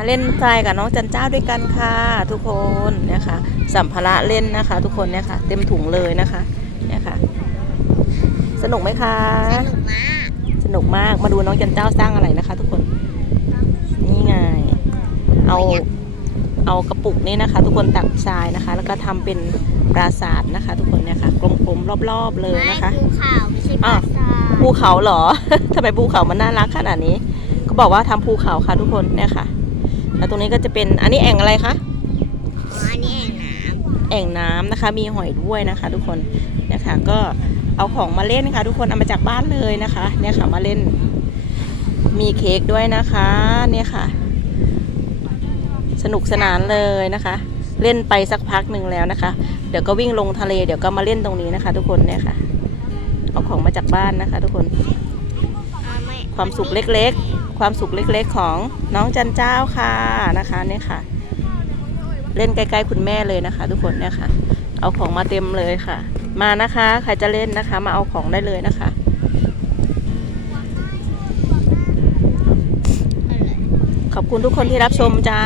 มาเล่นทรายกับน้องจันเจ้าด้วยกันค่ะทุกคนเนี่ยค่ะสัมภาระเล่นนะคะ ทุกคนเนี่ยค่ะ เต็มถุงเลยนะคะเนี่ยค่ะ สนุกไหมคะสนุกมากสนุกมากมาดูน้องจันเจ้าสร้างอะไรนะคะ ทุกคนนี่ไงเอาเอากระปุกนี่นะคะ ทุกคนตักทรายนะคะ แล้วก็ทำเป็นปราสาทนะคะ ทุกคนเนี่ยค่ะกลมๆรอบๆเลยนะคะไม่ภูเขาไม่ใช่ปอ้าราวสาทภูเขาเหรอทำไมภูเขามันน่ารักขนาดนี้เขาบอกว่าทำภูเขาค่ะทุกคนเนี่ยค่ะ แล้วตรงนี้ก็จะเป็นอันนี้แอ่งอะไรคะอ๋ออันนี้แอ่งน้แอ่งน้ำนะคะ มีหอยด้วยนะคะ ทุกคนเนี่ยค่ะก็เอาของมาเล่นค่ะ ทุกคนเอามาจากบ้านเลยนะคะ เนี่ยค่ะมาเล่น มีเค้กด้วยนะคะ เนี่ยค่ะ สนุกสนานเลยนะคะ เล่นไปสักพักหนึ่งแล้วนะคะ เดี๋ยวก็วิ่งลงทะเลเดี๋ยวก็มาเล่นตรงนี้นะคะ ทุกคนเนี่ยค่ะ เอาของมาจากบ้านนะคะ ทุกคนำอ่ไความสุขเล็ก ความสุขเล็กๆของน้องจันเจ้าค่ะนะคะเนี่ยค่ะ เล่นใกล้ๆคุณแม่เลยนะคะ ทุกคนเนี่ยค่ะ เอาของมาเต็มเลยค่ะ มานะคะใครจะเล่นนะคะ มาเอาของได้เลยนะคะขอบคุณทุกคนที่รับชมจ้า